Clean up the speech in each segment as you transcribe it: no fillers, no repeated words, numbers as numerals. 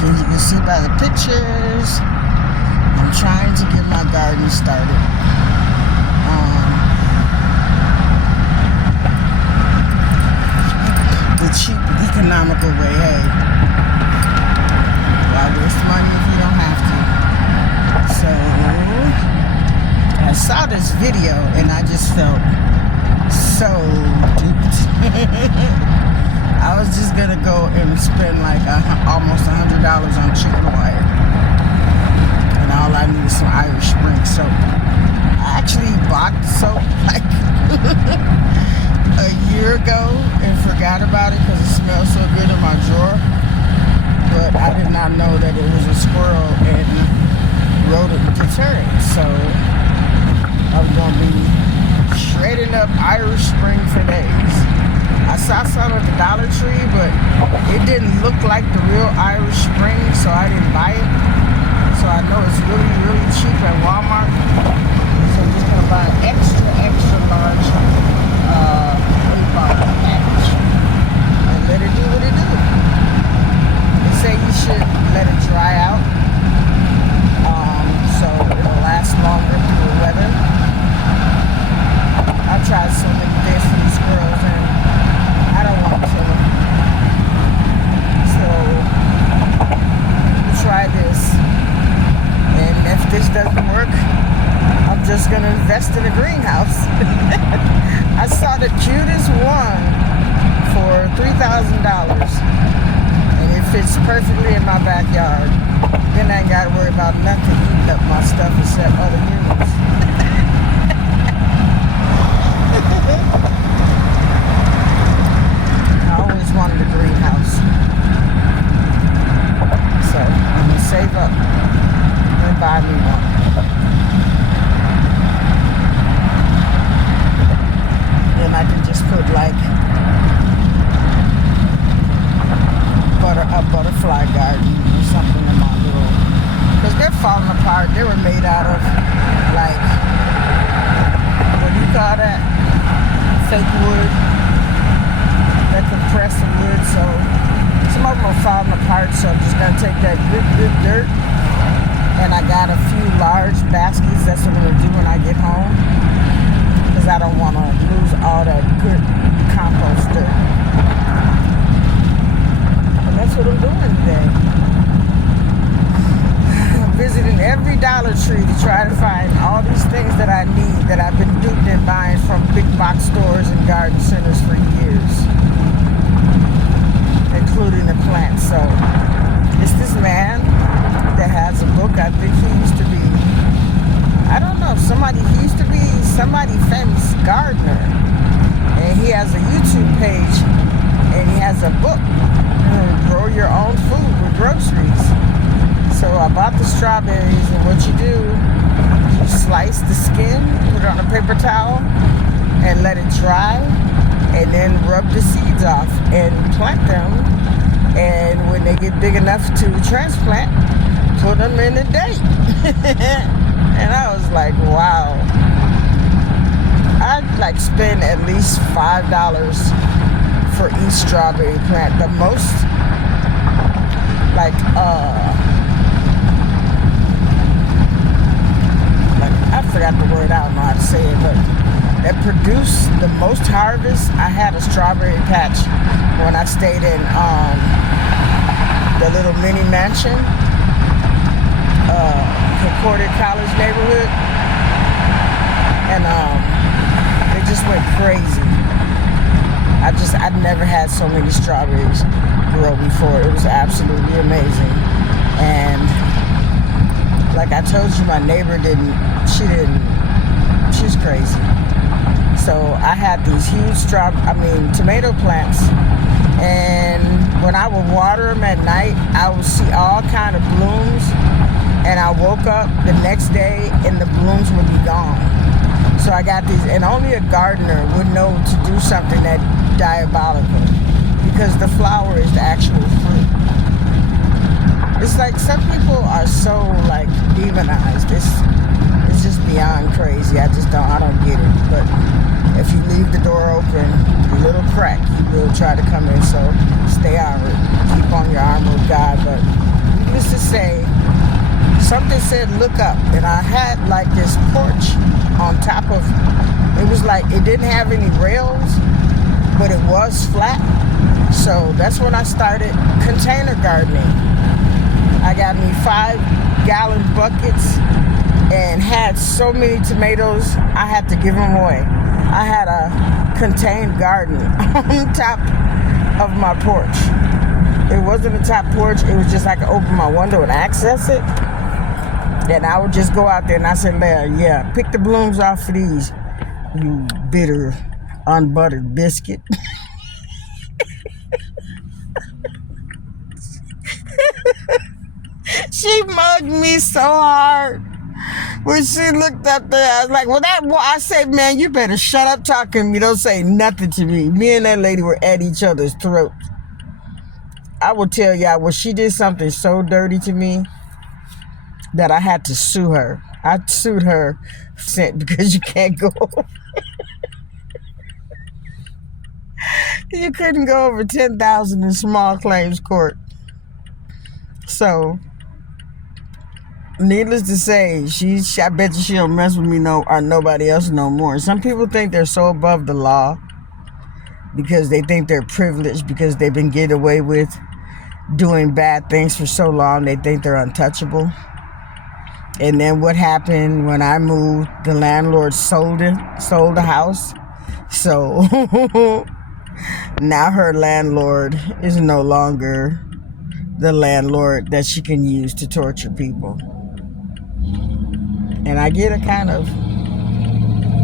As you can see by the pictures, I'm trying to get my garden started. The cheap, economical way. Hey, why waste money if you don't have to? So, I saw this video and I just felt so duped. I was just gonna go and spend like almost $100 on chicken wire, and all I need is some Irish Spring soap. I actually bought the soap like a year ago and forgot about it because it smells so good in my drawer. But I did not know that it was a squirrel and rodent deterrent. So I'm gonna be shredding up Irish Spring for days. I saw some at the Dollar Tree, but it didn't look like the real Irish Spring, so I didn't buy it. So I know it's really, really cheap at Walmart. So I'm just gonna buy an extra large 8-bar package and let it do what it do. They say you should let it dry out, so it'll last longer through the weather. I've tried so many things for these squirrels and I don't want to kill them. So we'll try this. And if this doesn't work, I'm just gonna invest in a greenhouse. I saw the cutest one for $3,000. And it fits perfectly in my backyard. Then I ain't gotta worry about nothing eating up my stuff except other humans. I always wanted a greenhouse. So I'm gonna save up and buy me one. Then I can just put like a butterfly garden or something in my little, because they're falling apart. They were made out of like, what do you call that? Fake wood. That compressed wood. So some of them are falling apart. So I'm just gonna take that good dirt, and I got a few large baskets. That's what I'm gonna do when I get home, because I don't want to lose all that good compost dirt. That's what I'm doing today. I'm visiting every Dollar Tree to try to find all these things that I need that I've been duped in buying from big box stores and garden centers for years, including the plants. So it's this man that has a book. I think he used to be, I don't know, he used to be somebody famous gardener, and he has a YouTube page and he has a book. Grow your own food with groceries. So I bought the strawberries, and what you do, you slice the skin, put it on a paper towel, and let it dry, and then rub the seeds off and plant them. And when they get big enough to transplant, put them in a date. And I was like, wow. I'd like spend at least $5 for each strawberry plant. The most, like I forgot the word, I don't know how to say it, but it produced the most harvest. I had a strawberry patch when I stayed in the little mini mansion, Concordia College neighborhood, and it just went crazy. I'd never had so many strawberries grow before. It was absolutely amazing. And like I told you, my neighbor she's crazy. So I had these huge tomato plants, and when I would water them at night, I would see all kind of blooms, and I woke up the next day and the blooms would be gone. So I got these, and only a gardener would know to do something that diabolical, because the flower is the actual fruit. It's like some people are so like demonized. It's just beyond crazy. I don't get it. But if you leave the door open a little crack, he will try to come in. So stay armored. Keep on your armor with God. But needless to say, something said look up, and I had like this porch on top of, it was like, it didn't have any rails, but it was flat. So that's when I started container gardening. I got me 5-gallon buckets and had so many tomatoes, I had to give them away. I had a contained garden on top of my porch. It wasn't a top porch, it was just I could open my window and access it. And I would just go out there and I said, yeah, pick the blooms off of these, you bitter, unbuttered biscuit. She mugged me so hard. When she looked up there, I was like, well, I said, man, you better shut up talking to me. Don't say nothing to me. Me and that lady were at each other's throats. I will tell y'all, well, she did something so dirty to me that I had to sue her. I sued her because you can't go over. You couldn't go over $10,000 in small claims court. So, needless to say, I bet you she don't mess with me or nobody else no more. Some people think they're so above the law because they think they're privileged because they've been getting away with doing bad things for so long. They think they're untouchable. And then what happened when I moved, the landlord sold the house. So now her landlord is no longer the landlord that she can use to torture people. And I get a kind of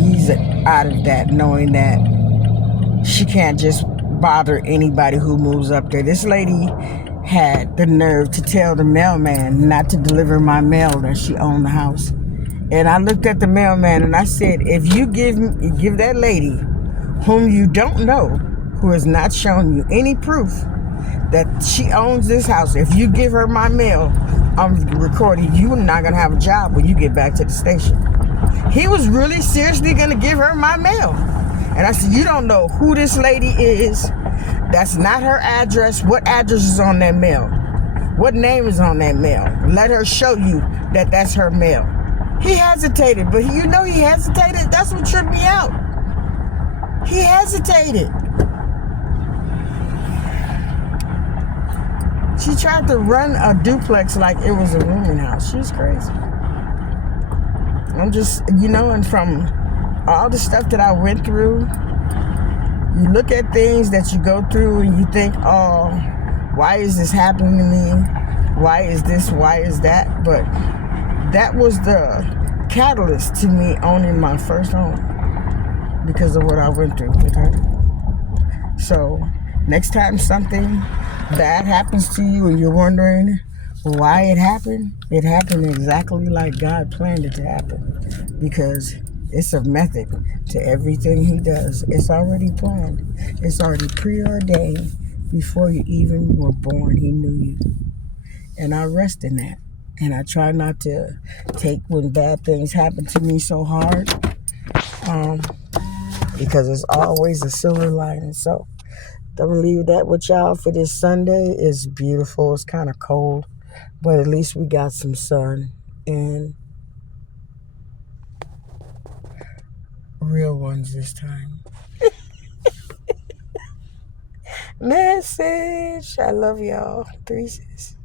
ease out of that, knowing that she can't just bother anybody who moves up there. This lady had the nerve to tell the mailman not to deliver my mail that she owned the house. And I looked at the mailman and I said, if you give that lady, whom you don't know, who has not shown you any proof that she owns this house, if you give her my mail, I'm recording, you're not going to have a job when you get back to the station. He was really seriously going to give her my mail. And I said, you don't know who this lady is. That's not her address. What address is on that mail? What name is on that mail? Let her show you that that's her mail. He hesitated, but he hesitated. That's what tripped me out. He hesitated. She tried to run a duplex like it was a rooming house. She's crazy. I'm just, and from all the stuff that I went through, you look at things that you go through and you think, oh, why is this happening to me? Why is this? Why is that? But that was the catalyst to me owning my first home because of what I went through with her. So next time something bad happens to you and you're wondering why it happened exactly like God planned it to happen, because it's a method to everything he does. It's already planned. It's already preordained. Before you even were born, he knew you. And I rest in that. And I try not to take when bad things happen to me so hard, because it's always a silver lining. So I'm going to leave that with y'all for this Sunday. It's beautiful. It's kind of cold, but at least we got some sun and real ones this time. Message. I love y'all. 3 sis.